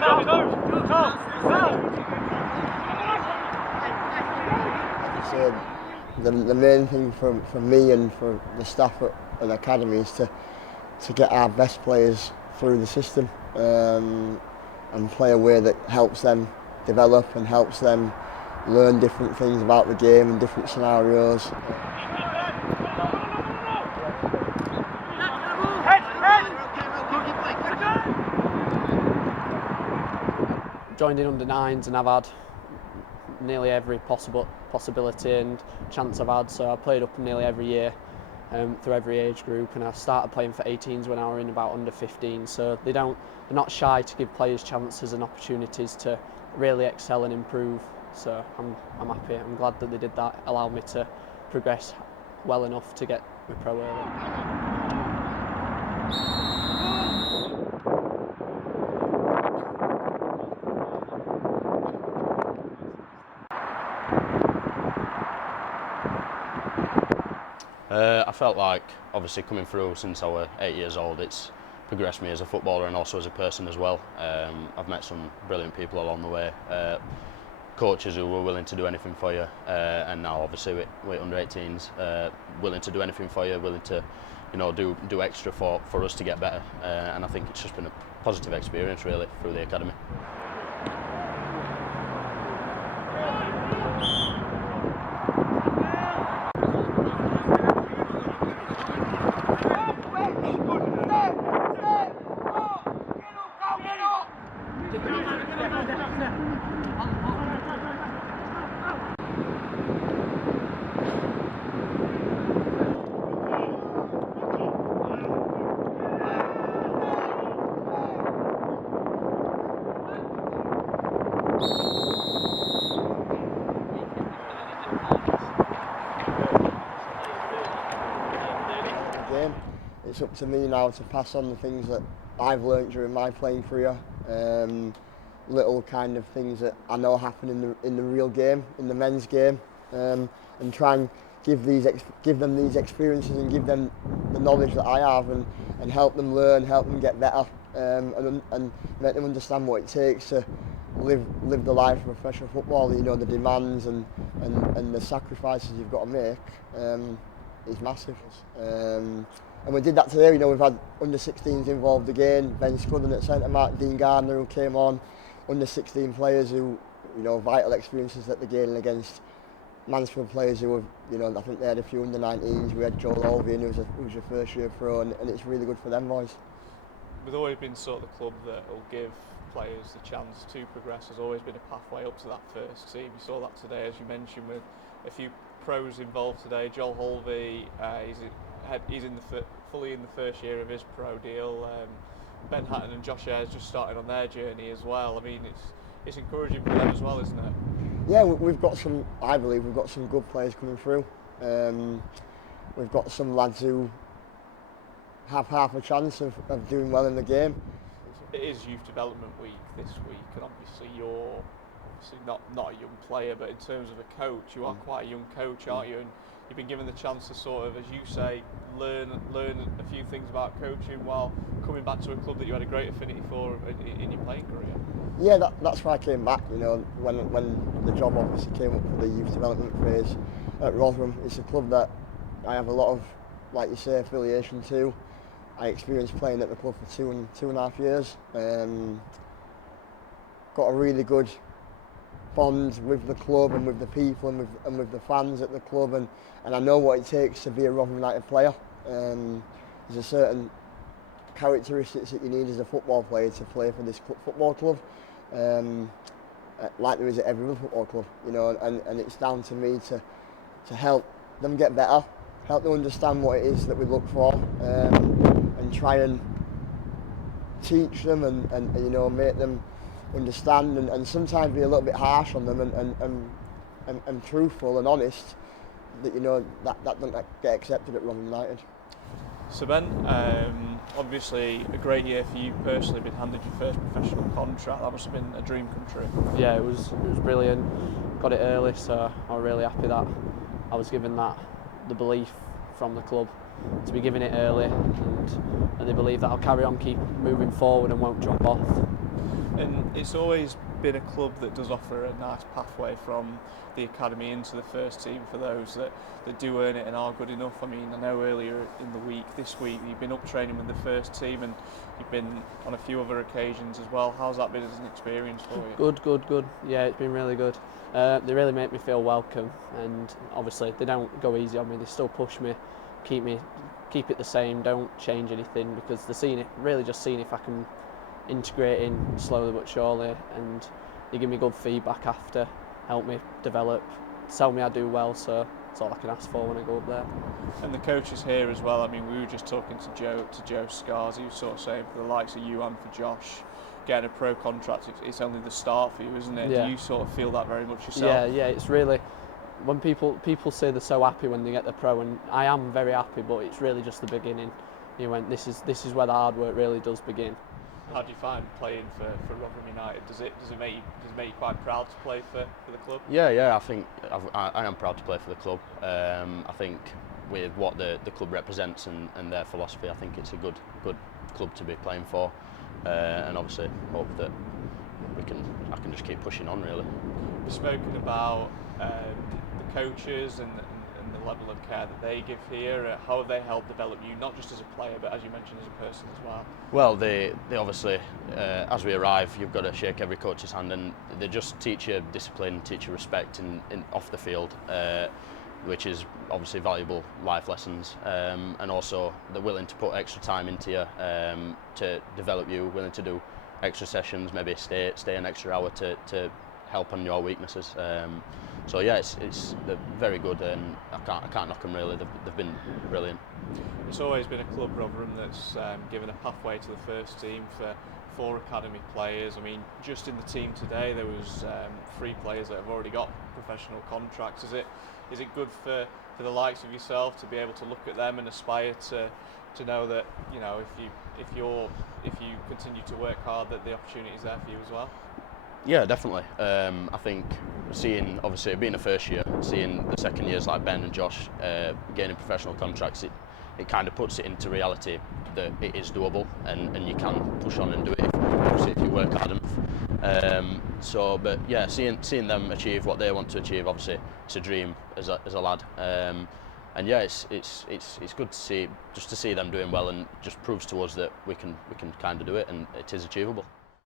So the main thing for me and for the staff at the academy is to get our best players through the system and play a way that helps them develop and helps them learn different things about the game and different scenarios. Joined in under nines and I've had nearly every possibility and chance I've had, so I played up nearly every year through every age group, and I started playing for 18s when I were in about under 15, so they're not shy to give players chances and opportunities to really excel and improve, so I'm happy. I'm glad that they did that, allowed me to progress well enough to get me pro early. I felt like, obviously coming through since I was 8 years old, it's progressed me as a footballer and also as a person as well. I've met some brilliant people along the way, coaches who were willing to do anything for you, and now obviously with under 18s, willing to do anything for you, willing to do extra for us to get better, and I think it's just been a positive experience really through the academy. It's up to me now to pass on the things that I've learnt during my playing career, little kind of things that I know happen in the real game, in the men's game, and try and give them these experiences and give them the knowledge that I have, and help them learn, help them get better, and make them understand what it takes to live the life of a professional footballer. You know, the demands and the sacrifices you've got to make is massive. And we did that today. You know, we've had under 16s involved again. Ben Scudden at centre, Mark Dean Gardner who came on, under 16 players who, vital experiences that they're gaining against Mansfield players who have, I think they had a few under 19s. We had Joel Olvian who's a first year pro, and it's really good for them boys. We've always been sort of the club that will give players the chance to progress. There's always been a pathway up to that first team. You saw that today, as you mentioned, with a few pros involved today. Joel Holvey, he's fully in the first year of his pro deal. Ben Hatton and Josh Ayres just started on their journey as well. I mean, it's encouraging for them as well, isn't it? Yeah, I believe we've got some good players coming through. We've got some lads who have half a chance of doing well in the game. It is Youth Development Week this week, and obviously you're not a young player, but in terms of a coach, you are quite a young coach, aren't you? And you've been given the chance to sort of, as you say, learn a few things about coaching while coming back to a club that you had a great affinity for in your playing career. Yeah, that's why I came back. When the job obviously came up for the youth development phase at Rotherham, it's a club that I have a lot of, like you say, affiliation to. I experienced playing at the club for two and a half years. Got a really good bond with the club and with the people and with the fans at the club, and I know what it takes to be a Rotherham United player. There's a certain characteristics that you need as a football player to play for this football club, like there is at every other football club, and it's down to me to help them get better, help them understand what it is that we look for, and try and teach them and make them understand, and sometimes be a little bit harsh on them and truthful and honest, that that doesn't get accepted at Rotherham United. So Ben, obviously a great year for you personally, been handed your first professional contract. That must have been a dream come true. Yeah, it was brilliant. Got it early, so I'm really happy that I was given the belief from the club to be given it early, and they believe that I'll carry on, keep moving forward and won't jump off. And it's always been a club that does offer a nice pathway from the academy into the first team for those that do earn it and are good enough. I mean, I know earlier in the week, this week, you've been up training with the first team and you've been on a few other occasions as well. How's that been as an experience for you? Good. Yeah, it's been really good. They really make me feel welcome, and obviously they don't go easy on me. They still push me, keep it the same, don't change anything, because they're really just seeing if I can integrate in slowly but surely, and they give me good feedback after, help me develop, tell me I do well, so that's all I can ask for when I go up there. And the coaches here as well. I mean, we were just talking to Joe Skarz. He was sort of saying for the likes of you and for Josh, getting a pro contract, it's only the start for you, isn't it? Yeah. Do you sort of feel that very much yourself? Yeah, it's really, when people say they're so happy when they get the pro, and I am very happy, but it's really just the beginning. You went, this is where the hard work really does begin. How do you find playing for Rotherham United? Does it make you quite proud to play for the club? Yeah, I think I am proud to play for the club. I think with what the club represents and their philosophy, I think it's a good club to be playing for, and obviously hope that I can just keep pushing on, really. We've spoken about the coaches and the level of care that they give here. How have they helped develop you, not just as a player, but as you mentioned, as a person as well? Well, they obviously, as we arrive, you've got to shake every coach's hand, and they just teach you discipline, teach you respect in off the field, which is obviously valuable life lessons. And also, they're willing to put extra time into you to develop you, willing to do extra sessions, maybe stay an extra hour to help on your weaknesses. So yeah, they're very good, and I can't knock them really. They've been brilliant. It's always been a club, Rotherham, that's given a pathway to the first team for 4 academy players. I mean, just in the team today, there was 3 players that have already got professional contracts. Is it good for the likes of yourself to be able to look at them and aspire to know that, you know, if you continue to work hard, that the opportunity is there for you as well? Yeah, definitely. I think obviously being a first year, seeing the second years like Ben and Josh gaining professional contracts, it kind of puts it into reality that it is doable, and you can push on and do it if you work hard enough. But yeah, seeing them achieve what they want to achieve, obviously it's a dream as a lad. And yeah, it's good to see them doing well, and just proves to us that we can kind of do it, and it is achievable.